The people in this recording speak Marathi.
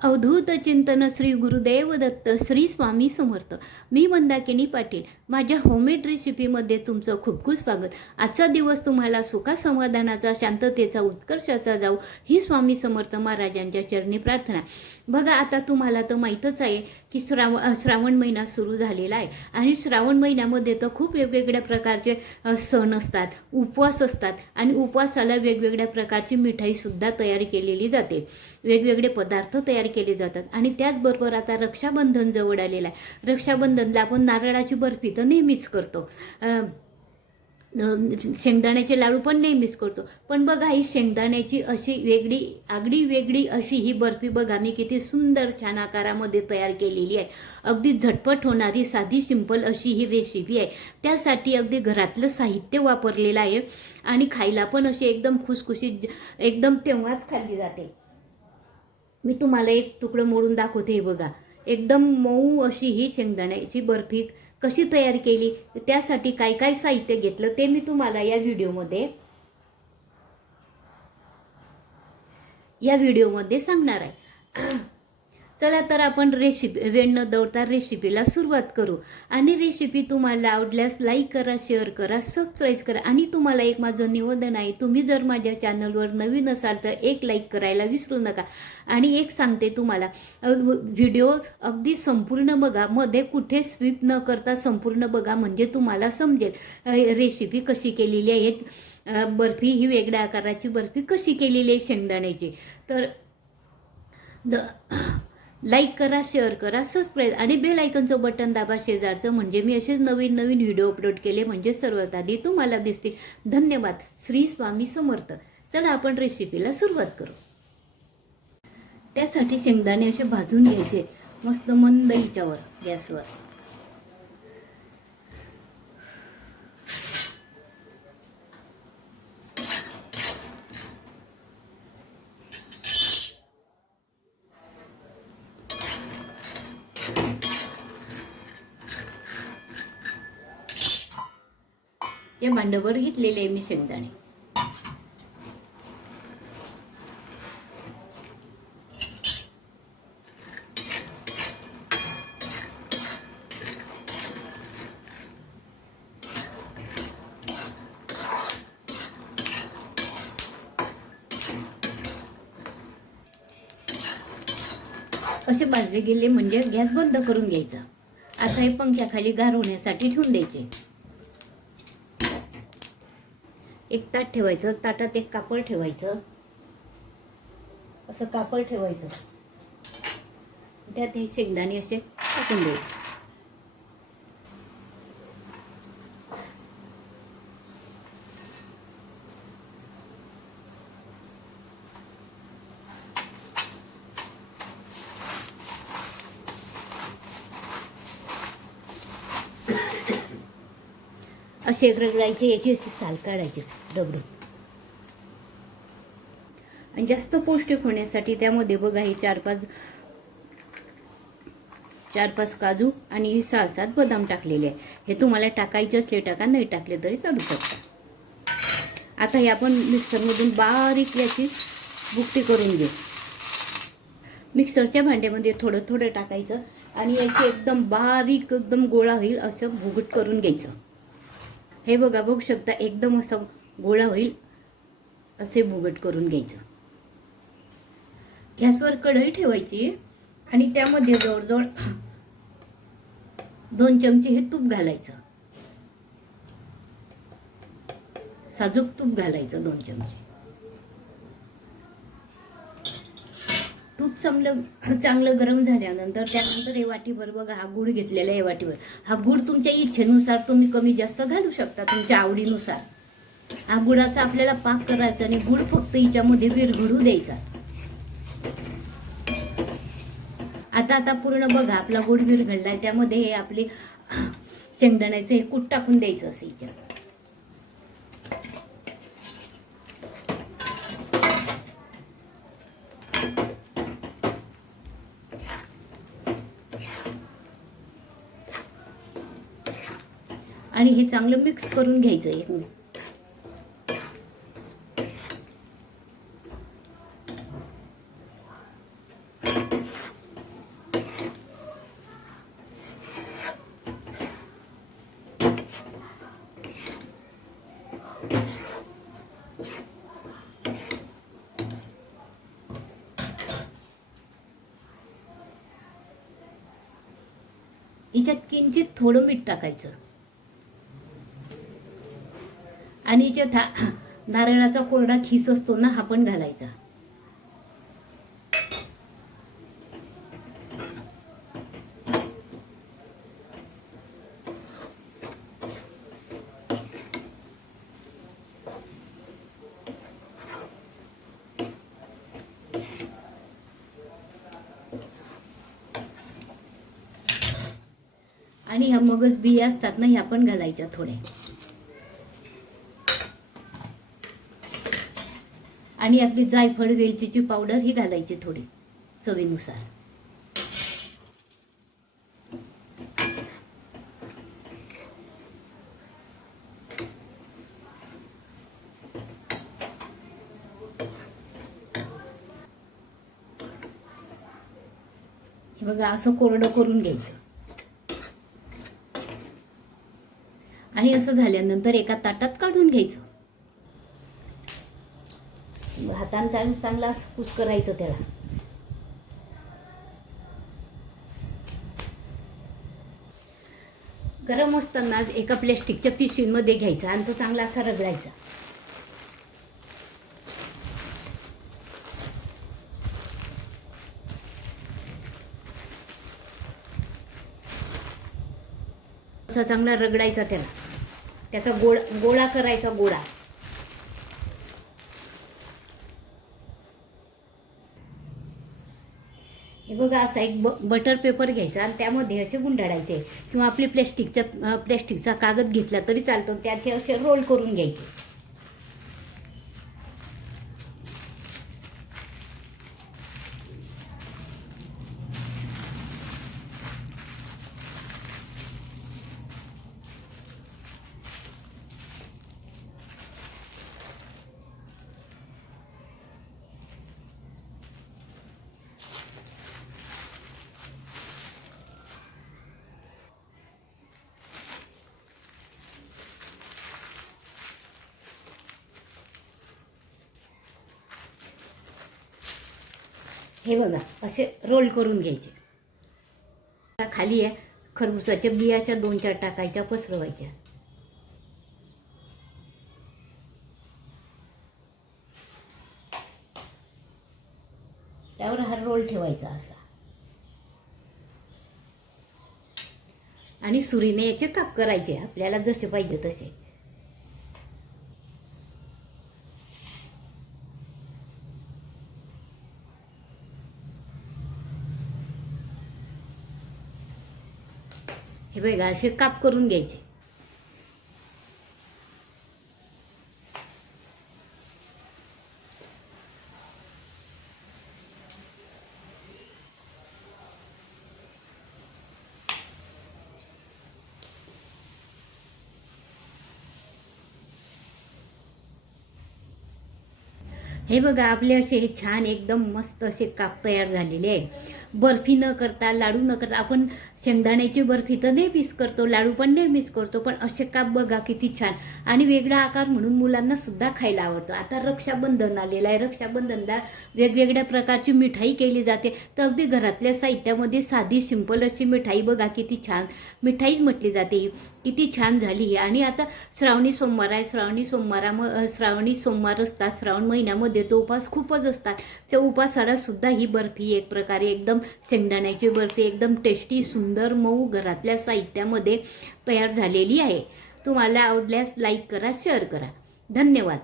अवधूत चिंतन श्री गुरुदेव दत्त श्री स्वामी समर्थ. मी मंदाकिनी पाटील. माझ्या होममेड रेसिपीमध्ये तुमचं खूप खूप स्वागत. आजचा दिवस तुम्हाला सुखासमाधानाचा शांततेचा उत्कर्षाचा जाऊ ही स्वामी समर्थ महाराजांच्या चरणी प्रार्थना. बघा आता तुम्हाला तर माहीतच आहे की श्राव श्रावण महिना सुरू झालेला आहे. आणि श्रावण महिन्यामध्ये तर खूप वेगवेगळ्या प्रकारचे सण असतात उपवास असतात. आणि उपवासाला वेगवेगळ्या प्रकारची मिठाईसुद्धा तयार केलेली जाते. वेगवेगळे पदार्थ तयार केले जातात. आणि त्याचबरोबर आता रक्षाबंधन जवळ आलेलं आहे. रक्षाबंधनला आपण नारळाची बर्फी तर नेहमीच करतो. शेंगदाण्याचे लाडू पण नेहमीच करतो. पण बघा ही शेंगदाण्याची अशी वेगळी आगडी वेगळी अशी ही बर्फी बघा मी किती सुंदर छान आकारामध्ये तयार केलेली आहे. अगदी झटपट होणारी साधी सिंपल अशी ही रेसिपी आहे. त्यासाठी अगदी घरातलं साहित्य वापरलेलं आहे. आणि खायला पण अशी एकदम खुसखुशीत एकदम तेव्हाच खाल्ली जाते. मी तुम्हाला एक तुकडं मोडून दाखवते हे बघा. एकदम मऊ अशी ही शेंगदाण्याची बर्फी कशी तयार केली त्यासाठी काय काय साहित्य घेतलं ते मी तुम्हाला या व्हिडिओमध्ये या व्हिडिओमध्ये सांगणार आहे. चला तर आपण रेसिपी वेळ न दौडता रेसिपीला सुरुवात करू. आणि रेसिपी तुम्हाला आवडल्यास लाईक करा शेअर करा सबस्क्राईब करा. आणि तुम्हाला एक माझं निवेदन आहे तुम्ही जर माझ्या चॅनलवर नवीन असाल तर एक लाईक करायला विसरू नका. आणि एक सांगते तुम्हाला व्हिडिओ अगदी संपूर्ण बघा मध्ये कुठे स्विप न करता संपूर्ण बघा म्हणजे तुम्हाला समजेल. रेसिपी कशी केलेली आहे बर्फी ही वेगळ्या आकाराची बर्फी कशी केलेली आहे शेंगदाण्याची. तर द लाईक करा शेअर करा सबस्क्राईब आणि बेल आयकनचं बटन दाबा शेजारचं. म्हणजे मी असेच नवीन नवीन व्हिडिओ अपलोड केले. म्हणजे सर्वात आधी तुम्हाला दिसतील. धन्यवाद. श्री स्वामी समर्थ. चला आपण रेसिपीला सुरुवात करू. त्यासाठी शेंगदाणे असे भाजून घ्यायचे. मस्त मंद हिच्यावर गॅसवर. या मांडवर घेतलेले आहे मी शेंगदाणे. असे भाजले गेले म्हणजे गॅस बंद करून घ्यायचा. आता हे पंख्याखाली गार होण्यासाठी ठेवून द्यायचे. एक ताट ठेवायचं ताटात एक कापड ठेवायचं. असं कापड ठेवायचं. त्यात हे शेंगदाणे असे टाकून द्यायचे. असे रगडायचे याची अशी साल काढायची रगडून आणि जास्त पौष्टिक होण्यासाठी त्यामध्ये बघा हे चार पाच चार पाच काजू आणि हे सहा सात बदाम टाकलेले आहे हे तुम्हाला टाकायचे असले टाका नाही टाकले तरी चालू शकता. आता हे आपण मिक्सरमधून बारीक याची बुकटी करून घेऊ. मिक्सरच्या भांड्यामध्ये थोडं थोडं टाकायचं आणि याची एकदम बारीक एकदम गोळा होईल असं भुगट करून घ्यायचं. हे बघा बघू शकता एकदम असं गोळा होईल असे भुगट करून घ्यायचं. गॅसवर कढई ठेवायची आणि त्यामध्ये जवळजवळ दोन चमचे हे तूप घालायचं. साजूक तूप घालायचं दोन चमचे तूप चांगलं चांगलं गरम झाल्यानंतर त्यानंतर हे वाटीभर बघा हा गुळ घेतलेला आहे वाटीभर. हा गुळ तुमच्या इच्छेनुसार तुम्ही कमी जास्त घालू शकता तुमच्या आवडीनुसार. हा गुळाचा आपल्याला पाक करायचा आणि गुळ फक्त हिच्यामध्ये विरघडू द्यायचा. आता आता पूर्ण बघा आपला गुळ आहे त्यामध्ये हे आपले शेंगदाण्याचं हे कूट टाकून द्यायचं असं हिच्यात. आणि हे चांगलं मिक्स करून घ्यायचं आहे. याच्यात किंचित थोडं मीठ टाकायचं. आणि जे था नारळाचा कोरडा खीस असतो ना हा पण घालायचा. आणि ह्या मगज बिया असतात ना ह्या पण घालायच्या थोड्या. आणि आपली जायफळ वेलचीची पावडर ही घालायची थोडी चवीनुसार. बघा असं कोरडं करून घ्यायचं. आणि असं झाल्यानंतर एका ताटात काढून घ्यायचं. हाताने चांग चांगला कुस करायचं त्याला. गरम असताना एका प्लॅस्टिकच्या पिशवीमध्ये घ्यायचा आणि तो चांगला असा रगडायचा. असा चांगला रगडायचा त्याला. त्याचा गोळा गोळा करायचा गोळा. बघा असा एक ब बटर पेपर घ्यायचा आणि त्यामध्ये असे गुंडाळायचे. किंवा आपली प्लॅस्टिकचा प्लॅस्टिकचा कागद घेतला तरी चालतो त्याचे असे रोल करून घ्यायचे. हे बघा असे रोल करून घ्यायचे. आता खाली आहे खरबुसाच्या बियाच्या दोन चार टाकायच्या पसरवायच्या. त्यावर हा रोल ठेवायचा असा. आणि सुरीने याचे काप करायचे आपल्याला जसे पाहिजे तसे. हे बघा असे काप करून घ्यायचे. हे बघा आपले असे हे छान एकदम मस्त असे काप तयार झालेले आहे बर्फी न करता लाडू न करता आपण शेंगदाण्याची बर्फी तर नेहमीच करतो लाडू पण नेहमीच करतो पण असे काप बघा किती छान. आणि वेगळा आकार म्हणून मुलांना सुद्धा खायला आवडतो. आता रक्षाबंधन आलेलं आहे. रक्षाबंधनला वेगवेगळ्या प्रकारची मिठाई केली जाते. तर अगदी घरातल्या साहित्यामध्ये साधी सिंपल अशी मिठाई बघा किती छान. मिठाईच म्हटली जाते किती छान झाली आणि आता श्रावणी सोमवार आहे. श्रावणी सोमवाराम श्रावणी सोमवार असतात. श्रावण महिन्यामध्ये तो उपास खूपच असतात. त्या उपासाला सुद्धा ही बर्फी एक प्रकारे एकदम शेंगदाण्याची बर्फी एकदम टेस्टी सुंदर मऊ घरातल्या साहित्यामध्ये तयार झालेली आहे. तुम्हाला आवडल्यास लाईक करा शेअर करा. धन्यवाद.